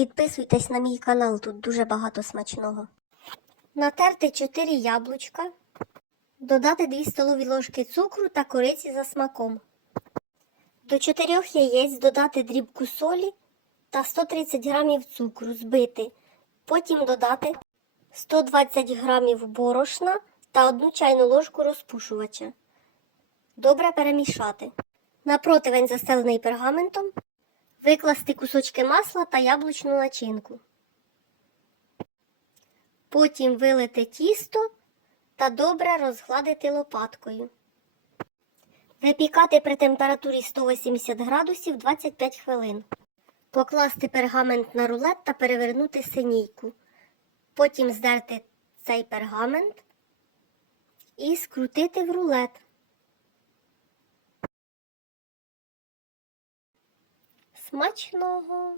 Підписуйтесь на мій канал, тут дуже багато смачного. Натерти 4 яблучка. Додати 2 столові ложки цукру та кориці за смаком. До 4 яєць додати дрібку солі та 130 грамів цукру збити. Потім додати 120 грамів борошна та 1 чайну ложку розпушувача. Добре перемішати. На противень застелений пергаментом викласти кусочки масла та яблучну начинку. Потім вилити тісто та добре розгладити лопаткою. Випікати при температурі 180 градусів 25 хвилин. Покласти пергамент на рулет та перевернути синійку. Потім здерти цей пергамент і скрутити в рулет. Смачного!